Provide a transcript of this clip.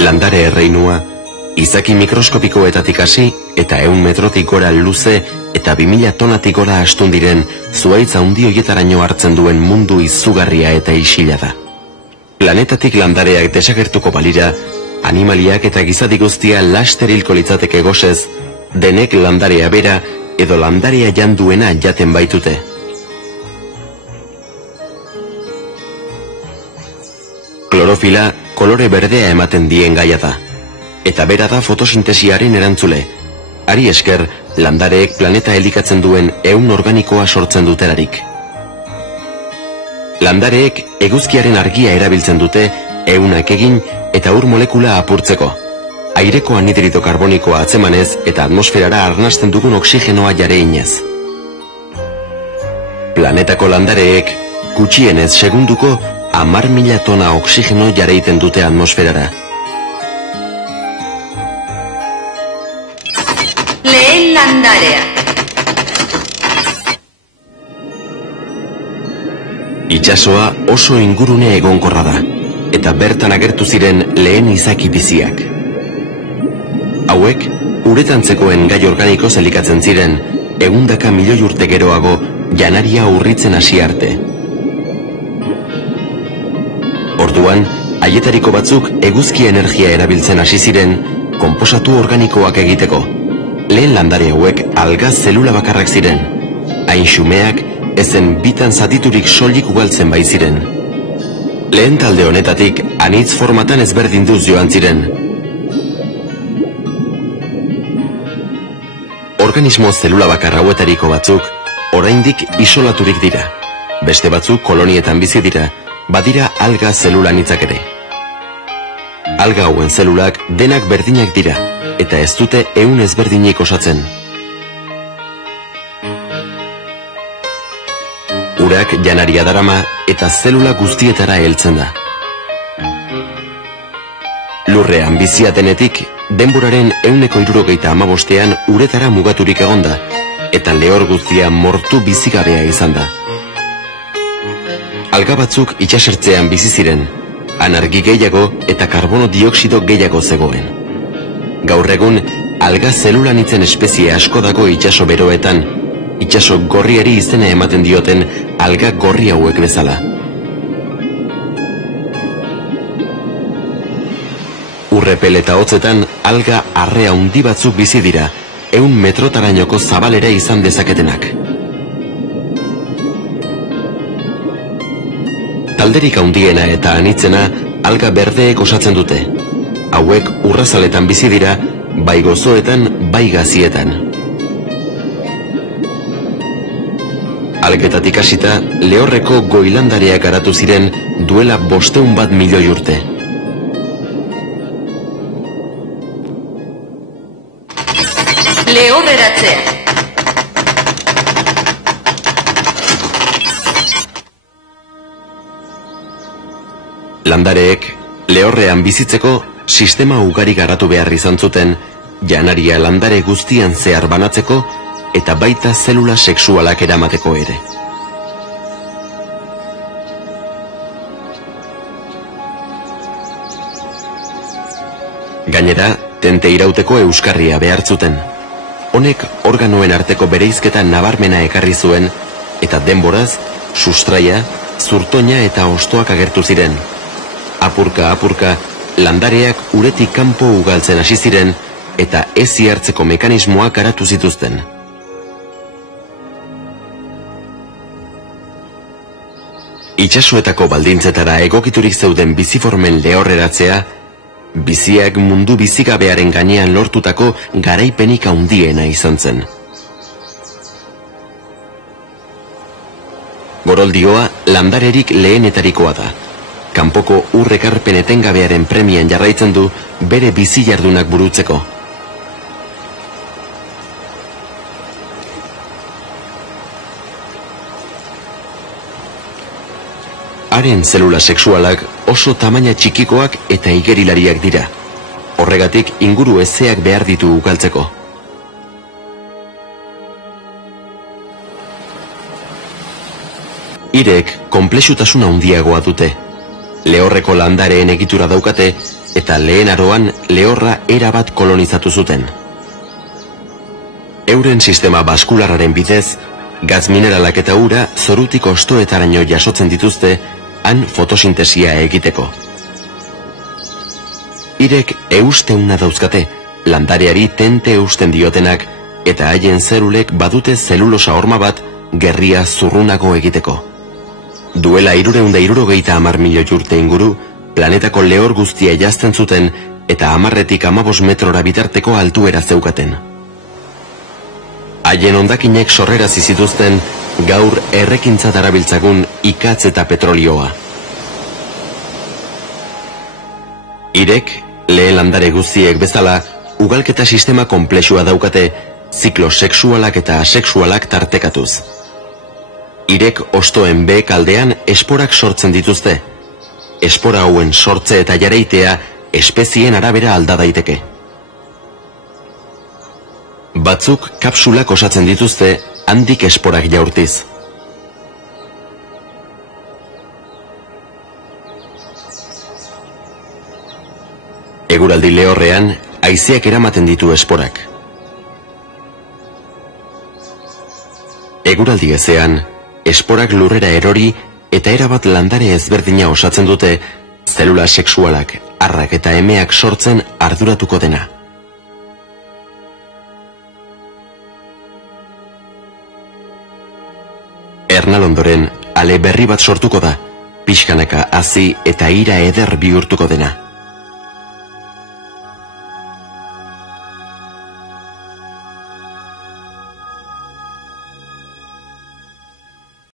Landare erreinua, izaki mikroskopikoetatik hasi eta 100 metrotik gora luze eta 2000 tonatik gora astun diren zuhaitz handi horietaraino hartzen duen mundu izugarria eta isila da. Planetatik landareak desagertuko balira, animaliak eta gizadi guztia laster hilko litzateke gosez, denek landarea bera edo landarea janduena jaten baitute. Klorofila kolore berdea ematen dien gaia da, eta bera da fotosintesiaren erantzule. Hari esker, landareek planeta elikatzen duen ehun organikoa sortzen dutelarik. Landareek eguzkiaren argia erabiltzen dute ehunak egin eta ur molekula apurtzeko. Aireko anhidrido karbonikoa atzemanez eta atmosferara arnasten dugun oxigenoa jareinez. Planetako landareek gutxienez segunduko 10.000 tona oxigeno jareiten dute atmosferara. Lehen landarea. Itsasoa oso ingurune egonkorra da, eta bertan agertu ziren lehen izaki biziak. Hauek, uretan-tzekoen gai organiko elikatzen ziren, 100 milioi urte geroago janaria urritzen hasi arte. Orduan, haietariko batzuk eguzki energia erabiltzen hasi ziren, konposatu organikoak egiteko. Lehen landare hauek alga zelula bakarrak ziren. Hain xumeak, ezen bitan zatiturik soilik ugaltzen bai ziren. Lehen talde honetatik anitz formatan ezberdinduz joan ziren. Organismo zelula bakar hauetariko batzuk oraindik isolaturik dira. Beste batzuk kolonietan bizi dira, badira alga zelula nitzak ere. Alga hauen zelulak denak berdinak dira, eta ez dute 100 ezberdinik osatzen. Urak janaria darama eta zelula guztietara heltzen da. Lurrean bizia denetik, denboraren 175ean uretara mugaturik egonda, eta lehor guztia mortu bizigabea izan da. Alga batzuk itsasertzean bizi ziren, han argi gehiago eta karbono dioxido gehiago zegoen. Gaur egun, alga zelulanitzen espezie asko dago itsaso beroetan, itsaso gorriari izena ematen dioten alga gorri hauek bezala. Urrepel eta hotzetan alga arre handi batzuk bizi dira, 100 metrotarainoko zabalera izan dezaketenak. Talderik handiena eta anitzena alga berdeek osatzen dute. Hauek urrazaletan bizi dira, bai gozoetan, bai gazietan. Algetatik hasita, lehorreko goilandareak garatu ziren duela 500 milioi urte. Lehorreratzea. Landareek, lehorrean bizitzeko, sistema ugari garatu behar izan zuten, janaria landare guztian zehar banatzeko, eta baita zelula sexualak eramateko ere. Gainera, tente irauteko euskarria behar zuten. Honek organoen arteko bereizketa nabarmena ekarri zuen, eta denboraz, sustraia, zurtoina eta hostoak agertu ziren. Apurka, landareak uretik kanpo ugaltzen hasi ziren, eta ezi hartzeko mekanismoak garatu zituzten. Itsasoetako baldintzetara egokiturik zeuden biziformen lehorreratzea, biziak mundu bizigabearen gainean lortutako garaipenik handiena izan zen. Goroldioa landarerik lehenetarikoa da. Kanpoko urrekarpen etengabearen premian jarraitzen du bere bizi jardunak burutzeko. Haren zelula sexualak oso tamaina txikikoak eta igerilariak dira. Horregatik inguru ezeak behar ditu ugaltzeko. Irek konplexutasuna handiagoa dute. Lehorreko landareen egitura daukate eta lehen aroan lehorra erabat kolonizatu zuten. Euren sistema baskularraren bidez, gatz mineralak eta ura zorutik hostoetaraino jasotzen dituzte han fotosintesia egiteko. Hirek eusteuna dauzkate, landareari tente eusten diotenak eta haien zerulek badute zelulosa horma bat gerria zurrunago egiteko. Duela 370 milioi urte inguru, planetako lehor guztia jazten zuten eta 10-tik 15 metrora bitarteko altuera zeukaten. Haien hondakinek sorrerazi zituzten gaur errekintza darabiltzagun ikatz eta petrolioa. Hirek, lehen landare guztiek bezala, ugalketa sistema konplexua daukate, ziklo sexualak eta asexualak tartekatuz. Hirek hostoen behek aldean esporak sortzen dituzte. Espora hauen sortze eta jareitea espezien arabera alda daiteke. Batzuk kapsulak osatzen dituzte handik esporak jaurtiz. Eguraldi lehorrean, haizeak eramaten ditu esporak. Eguraldi ezean, esporak lurrera erori eta erabat landare ezberdina osatzen dute zelula sexualak, arrak eta emeak sortzen arduratuko dena. Ernal ondoren, ale berri bat sortuko da, pixkanaka hazi eta ira eder bihurtuko dena.